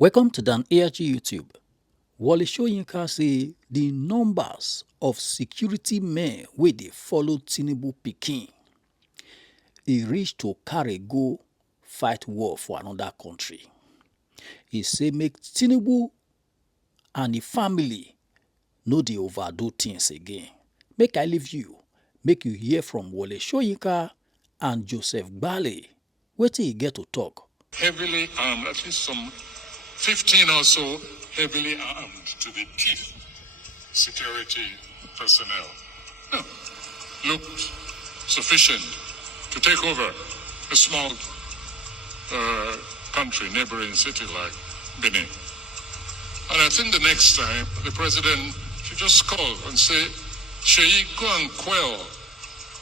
Welcome to Dan ARG YouTube. Wole Soyinka say the numbers of security men wey dey follow Tinubu pikin e reach to carry go fight war for another country. He say make Tinubu and the family no dey overdo things again. Make I leave you, make you hear from Wole Soyinka and Joseph Gbale wetin e get to talk. Heavily armed, at least some 15 or so heavily armed to the teeth security personnel. No, looked sufficient to take over a small country, neighboring city like Benin. And I think the next time the president should just call and say, Seyi, go and quell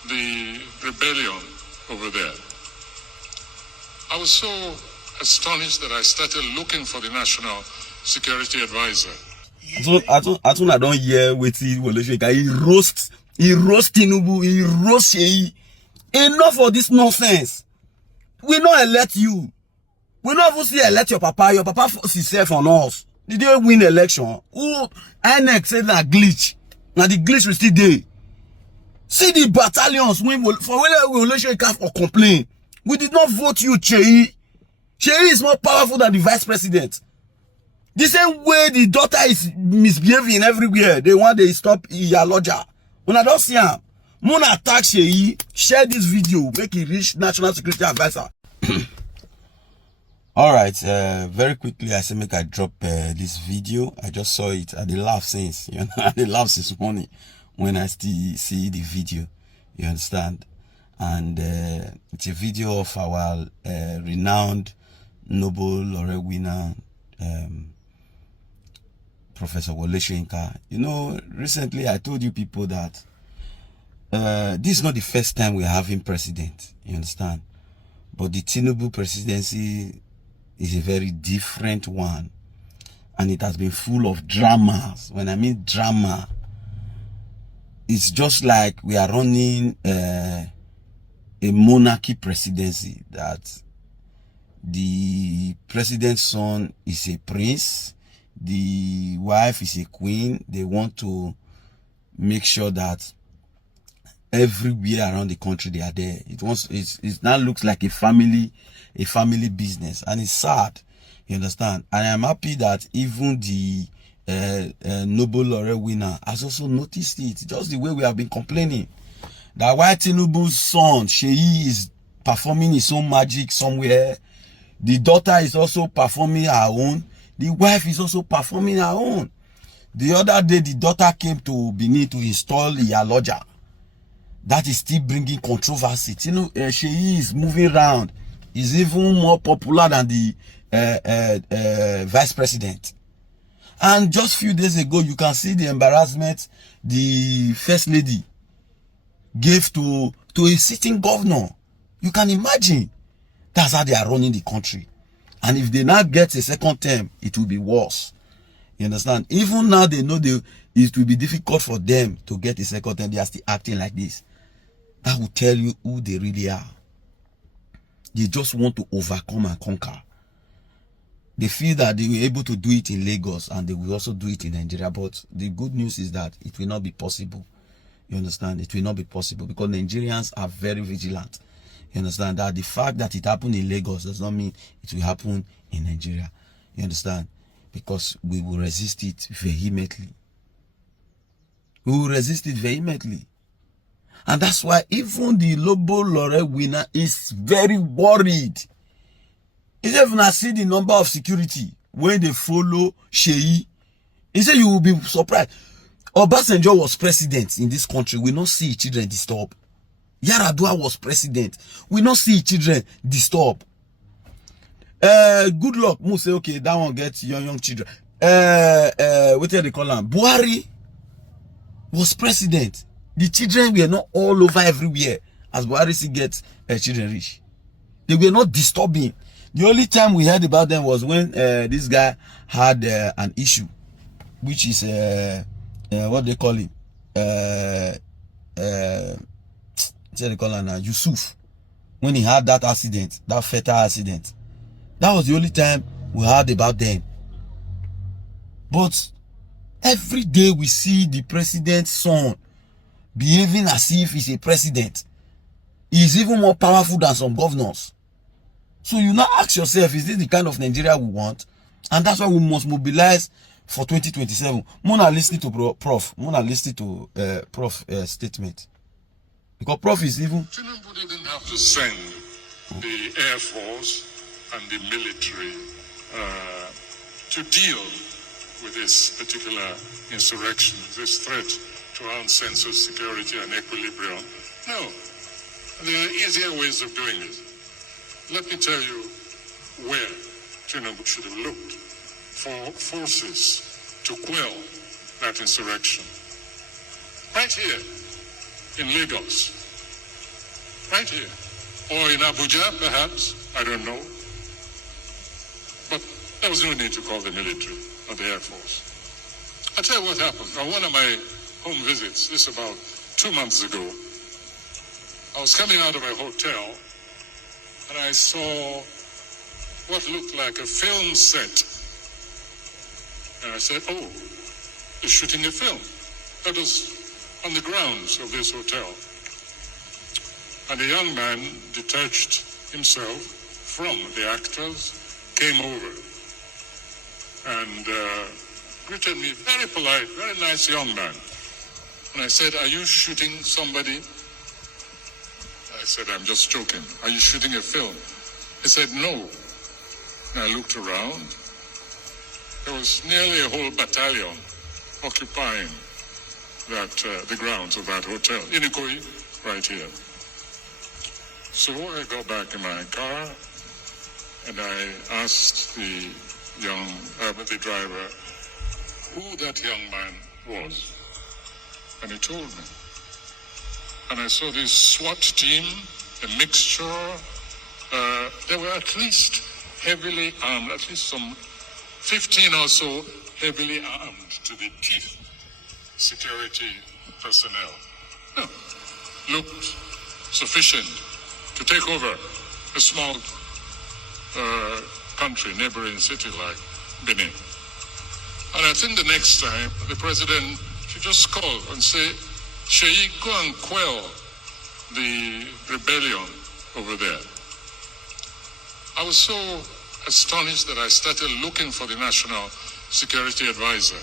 the rebellion over there. I was so astonished that I started looking for the national security advisor. I don't hear with Wole Soyinka. He roast Tinubu, he roast Seyi. Enough of this nonsense. We not elect you. We not even see elect your papa. Your papa forced himself on us. Did they win election? Who INEC said that glitch? Now the glitch will still there. See the battalions when for Wole Soyinka for complain. We did not vote you, Seyi. Seyi is more powerful than the vice president. The same way the daughter is misbehaving everywhere. They want to stop Iyaloja. When I don't see him, Moon attack Seyi, share this video, make it reach National Security Advisor. Alright, very quickly I say make I drop this video. I just saw it at the laugh since, you know, at the laugh this morning when I still see the video. You understand? And it's a video of our renowned Nobel laureate winner, Professor Wole Soyinka. You know, recently I told you people that this is not the first time we're having president, you understand? But the Tinubu presidency is a very different one. And it has been full of dramas. When I mean drama, it's just like we are running a monarchy presidency, that the president's son is a prince, the wife is a queen. They want to make sure that everywhere around the country they are there. It now looks like a family business, and it's sad, you understand? And I'm happy that even the Nobel laureate winner has also noticed it, just the way we have been complaining that while Tinubu's son Seyi is performing his own magic somewhere, the daughter is also performing her own, the wife is also performing her own. The other day the daughter came to Benin to install Iyaloja. That is still bringing controversy. You know, Seyi is moving around. He's even more popular than the vice president. And just few days ago, you can see the embarrassment the first lady gave to a sitting governor. You can imagine. That's how they are running the country. And if they now get a second term, it will be worse. You understand? Even now they know it will be difficult for them to get a second term. They are still acting like this. That will tell you who they really are. They just want to overcome and conquer. They feel that they were able to do it in Lagos and they will also do it in Nigeria. But the good news is that it will not be possible. You understand? It will not be possible because Nigerians are very vigilant. You understand? That the fact that it happened in Lagos does not mean it will happen in Nigeria. You understand? Because we will resist it vehemently. We will resist it vehemently. And that's why even the Nobel laureate winner is very worried. He said, when I see the number of security when they follow Seyi, he said you will be surprised. Obasanjo was president in this country. We not see children disturb. Yaradua was president. We not see children disturb. Good luck. Mo say okay, that one gets young children. What do they call him? Buhari was president. The children were not all over everywhere as Buhari still gets children rich. They were not disturbing. The only time we heard about them was when this guy had an issue, which is what they call him, what they call him now, Yusuf. When he had that accident, that fatal accident, that was the only time we heard about them. But every day we see the president's son behaving as if he's a president. He's even more powerful than some governors. So you now ask yourself, is this the kind of Nigeria we want? And that's why we must mobilize for 2027. Mona listening to Prof. Mona listening to Prof statement. Because Prof is even... Tinubu didn't have to send the Air Force and the military to deal with this particular insurrection, this threat to our sense of security and equilibrium. No, there are easier ways of doing it. Let me tell you where Tinubu should have looked for forces to quell that insurrection. Right here in Lagos, right here, or in Abuja perhaps, I don't know. But there was no need to call the military or the Air Force. I'll tell you what happened. On one of my home visits, this about 2 months ago, I was coming out of a hotel and I saw what looked like a film set. And I said, oh, they're shooting a film. That was on the grounds of this hotel. And a young man detached himself from the actors, came over and greeted me, very polite, very nice young man. And I said, are you shooting somebody? I said, I'm just joking. Are you shooting a film? He said, no. And I looked around. There was nearly a whole battalion occupying that the grounds of that hotel, in Ikoyi, right here. So I got back in my car and I asked the driver who that young man was. And he told me. And I saw this SWAT team, a mixture. They were at least heavily armed, at least some 15 or so heavily armed to the teeth security personnel. No, looked sufficient to take over a small country, neighboring city like Benin. And I think the next time the president should just call and say, Seyi, go and quell the rebellion over there. I was so astonished that I started looking for the National Security Advisor.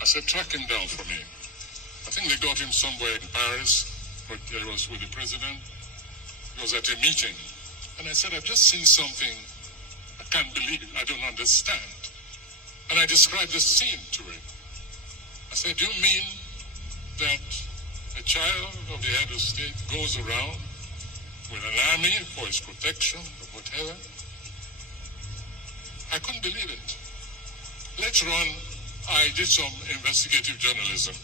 I said, track him down for me. I think they got him somewhere in Paris, but it was with the president. He was at a meeting. And I said, I've just seen something I can't believe, I don't understand. And I described the scene to him. I said, do you mean that a child of the head of state goes around with an army for his protection or whatever? I couldn't believe it. Later on, I did some investigative journalism.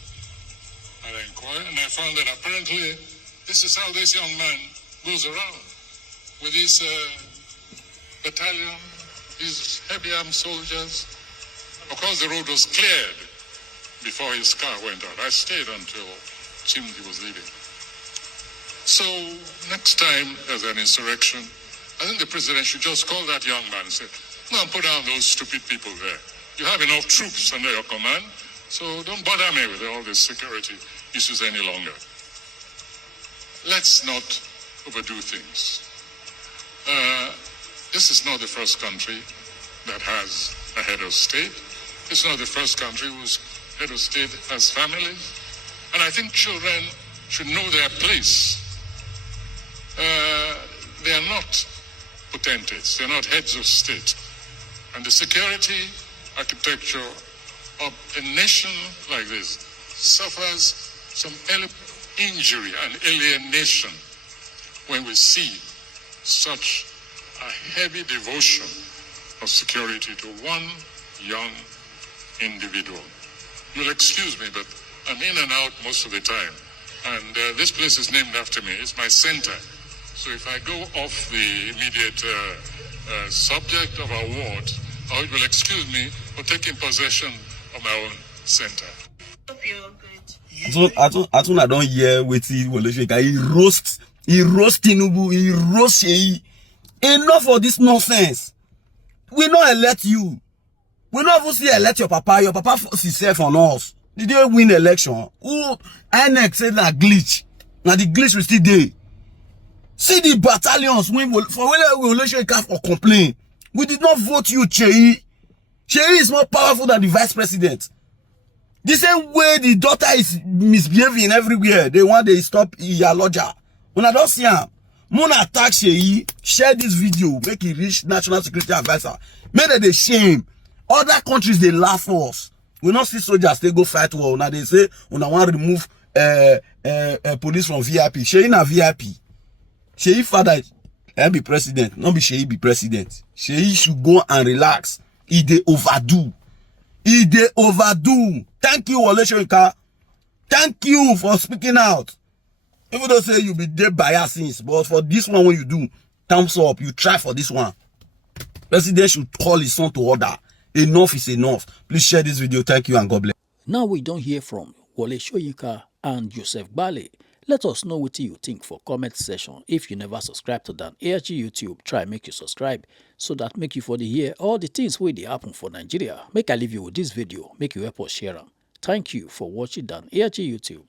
And I inquired, and I found that apparently this is how this young man goes around with his battalion, his heavy armed soldiers. Of course, the road was cleared before his car went out. I stayed until Timothy was leaving. So next time there's an insurrection, I think the president should just call that young man and say, go and put down those stupid people there. You have enough troops under your command, so don't bother me with all these security issues any longer. Let's not overdo things. This is not the first country that has a head of state. It's not the first country whose head of state has families. And I think children should know their place. They are not potentates. They're not heads of state. And the security architecture of a nation like this suffers some injury and alienation when we see such a heavy devotion of security to one young individual. You'll excuse me, but I'm in and out most of the time. And this place is named after me. It's my center. So if I go off the immediate subject of our ward, I hope you'll excuse me for taking possession of my own center. Hope you're good. So I don't hear wetin Wole Soyinka. He roast Tinubu, he roast Seyi. Enough of this nonsense. We not elect you. We not even see elect your papa force himself on us. Did they win election? Who INEC said that glitch? Now the glitch will still there. See the battalions for whether we election or complain. We did not vote you, Seyi. Seyi is more powerful than the vice president. The same way the daughter is misbehaving everywhere, they want to stop Iyaloja. When I don't see him, Mona attack Seyi, share this video, make it reach National Security Advisor. Make it a shame. Other countries, they laugh for us. We not see soldiers, they go fight war. Now they say, when I want to remove police from VIP. Seyi na VIP. Seyi father can be president, not be Seyi be president. Seyi should go and relax. They overdo. They overdo. Thank you, Wole Soyinka. Thank you for speaking out. Even though say you be dead biased, but for this one, when you do, thumbs up. You try for this one. President should call his son to order. Enough is enough. Please share this video. Thank you and God bless. Now we don't hear from Wole Soyinka and Joseph Bale. Let us know what you think for comment section. If you never subscribe to that ARG YouTube, try make you subscribe so that make you for the hear all the things where they happen for Nigeria. Make I leave you with this video, make you help us share them. Thank you for watching that ARG YouTube.